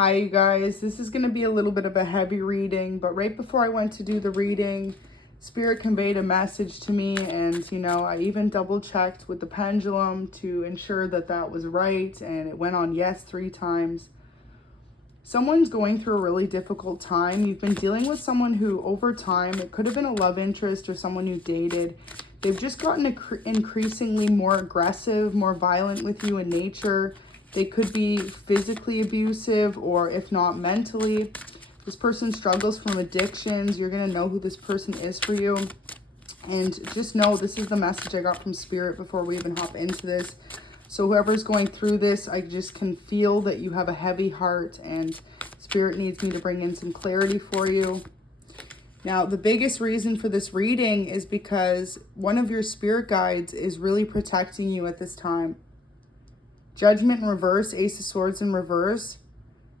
Hi, you guys. This is going to be a little bit of a heavy reading, but right before I went to do the reading, Spirit conveyed a message to me, and I even double checked with the pendulum to ensure that that was right, and it went on yes 3 times. Someone's going through a really difficult time. You've been dealing with someone who, over time, it could have been a love interest or someone you dated. They've just gotten increasingly more aggressive, more violent with you in nature. They could be physically abusive, or if not mentally. This person struggles from addictions. You're going to know who this person is for you. And just know this is the message I got from Spirit before we even hop into this. So whoever's going through this, I just can feel that you have a heavy heart, and Spirit needs me to bring in some clarity for you. Now, the biggest reason for this reading is because one of your spirit guides is really protecting you at this time. Judgment in reverse, Ace of Swords in reverse.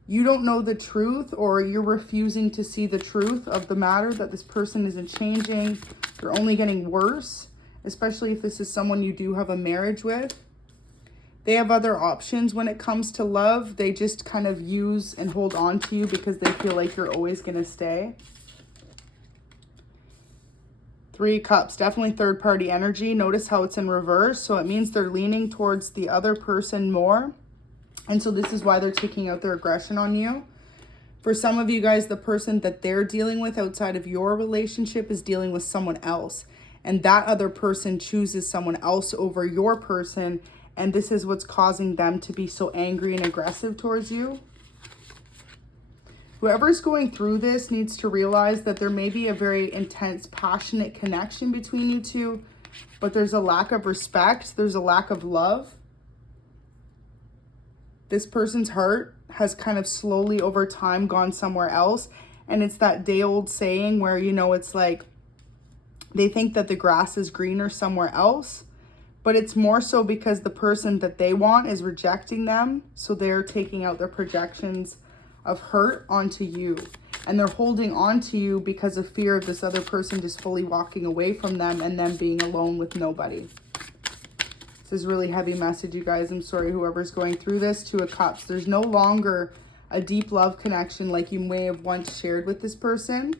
You don't know the truth, or you're refusing to see the truth of the matter, that this person isn't changing. They're only getting worse, especially if this is someone you do have a marriage with. They have other options when it comes to love. They just kind of use and hold on to you because they feel like you're always going to stay. 3 Cups, definitely third-party energy. Notice how it's in reverse. So it means they're leaning towards the other person more. And so this is why they're taking out their aggression on you. For some of you guys, the person that they're dealing with outside of your relationship is dealing with someone else. And that other person chooses someone else over your person. And this is what's causing them to be so angry and aggressive towards you. Whoever's going through this needs to realize that there may be a very intense, passionate connection between you two, but there's a lack of respect. There's a lack of love. This person's heart has kind of slowly over time gone somewhere else. And it's that day-old saying where, it's like they think that the grass is greener somewhere else, but it's more so because the person that they want is rejecting them. So they're taking out their projections of hurt onto you, and they're holding on to you because of fear of this other person just fully walking away from them and them being alone with nobody. This is really heavy message, you guys. I'm sorry, whoever's going through this. 2 of Cups. There's no longer a deep love connection like you may have once shared with this person.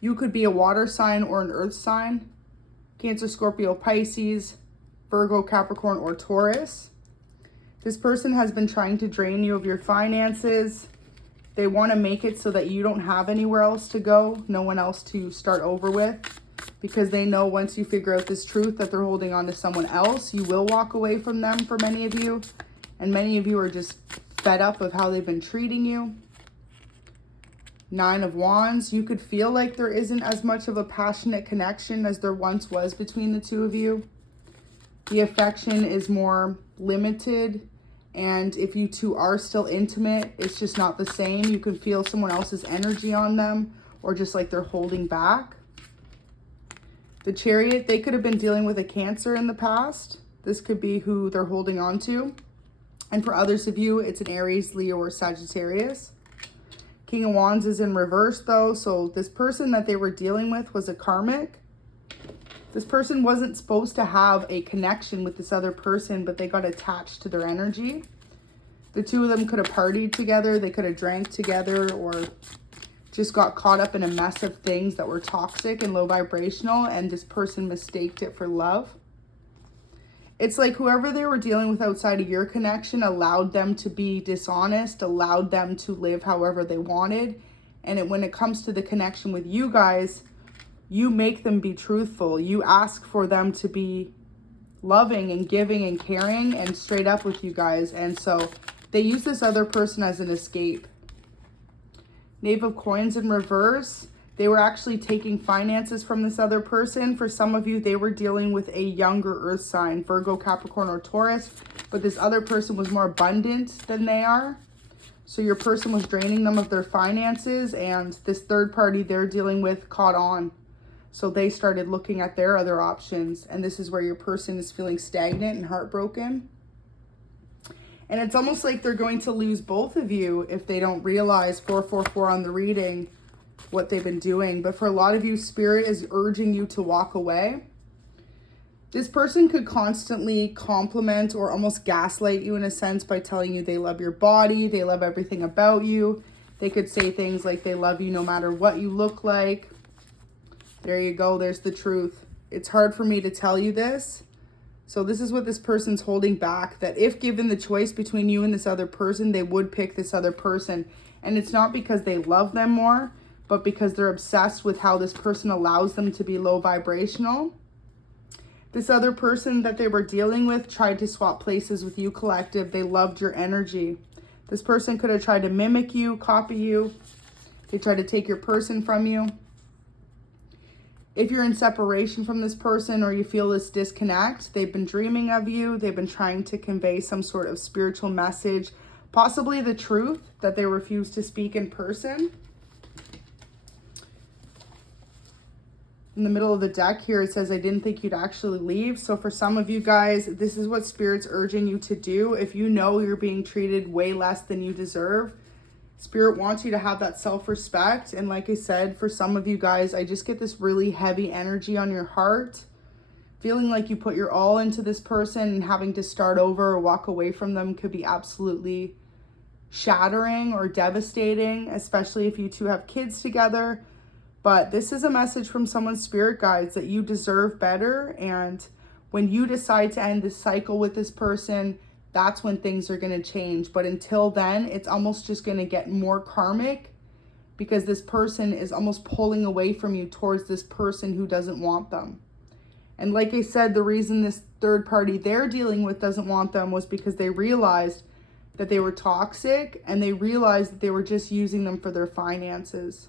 You could be a water sign or an earth sign. Cancer, Scorpio, Pisces, Virgo, Capricorn, or Taurus. This person has been trying to drain you of your finances. They want to make it so that you don't have anywhere else to go, no one else to start over with, because they know once you figure out this truth that they're holding on to someone else, you will walk away from them for many of you. And many of you are just fed up of how they've been treating you. 9 of Wands, you could feel like there isn't as much of a passionate connection as there once was between the two of you. The affection is more limited. And if you two are still intimate, it's just not the same. You can feel someone else's energy on them, or just like they're holding back. The Chariot, they could have been dealing with a Cancer in the past. This could be who they're holding on to. And for others of you, it's an Aries, Leo, or Sagittarius. King of Wands is in reverse though. So this person that they were dealing with was a karmic. This person wasn't supposed to have a connection with this other person, but they got attached to their energy. The two of them could have partied together. They could have drank together, or just got caught up in a mess of things that were toxic and low vibrational, and this person mistaked it for love. It's like whoever they were dealing with outside of your connection allowed them to be dishonest, allowed them to live however they wanted. And when it comes to the connection with you guys, you make them be truthful. You ask for them to be loving and giving and caring and straight up with you guys. And so they use this other person as an escape. Knave of Coins in reverse. They were actually taking finances from this other person. For some of you, they were dealing with a younger earth sign, Virgo, Capricorn, or Taurus. But this other person was more abundant than they are. So your person was draining them of their finances, and this third party they're dealing with caught on. So they started looking at their other options, and this is where your person is feeling stagnant and heartbroken. And it's almost like they're going to lose both of you if they don't realize 444 on the reading what they've been doing. But for a lot of you, Spirit is urging you to walk away. This person could constantly compliment or almost gaslight you in a sense by telling you they love your body, they love everything about you. They could say things like they love you no matter what you look like. There you go, there's the truth. It's hard for me to tell you this. So this is what this person's holding back, that if given the choice between you and this other person, they would pick this other person. And it's not because they love them more, but because they're obsessed with how this person allows them to be low vibrational. This other person that they were dealing with tried to swap places with you, collective. They loved your energy. This person could have tried to mimic you, copy you. They tried to take your person from you. If you're in separation from this person or you feel this disconnect, they've been dreaming of you. They've been trying to convey some sort of spiritual message, possibly the truth that they refuse to speak in person. In the middle of the deck here, it says, I didn't think you'd actually leave. So for some of you guys, this is what Spirit's urging you to do. If you know you're being treated way less than you deserve, Spirit wants you to have that self-respect. And like I said, for some of you guys, I just get this really heavy energy on your heart, feeling like you put your all into this person, and having to start over or walk away from them could be absolutely shattering or devastating, especially if you two have kids together. But this is a message from someone's spirit guides that you deserve better. And when you decide to end this cycle with this person, that's when things are going to change. But until then, it's almost just going to get more karmic, because this person is almost pulling away from you towards this person who doesn't want them. And like I said, the reason this third party they're dealing with doesn't want them was because they realized that they were toxic, and they realized that they were just using them for their finances.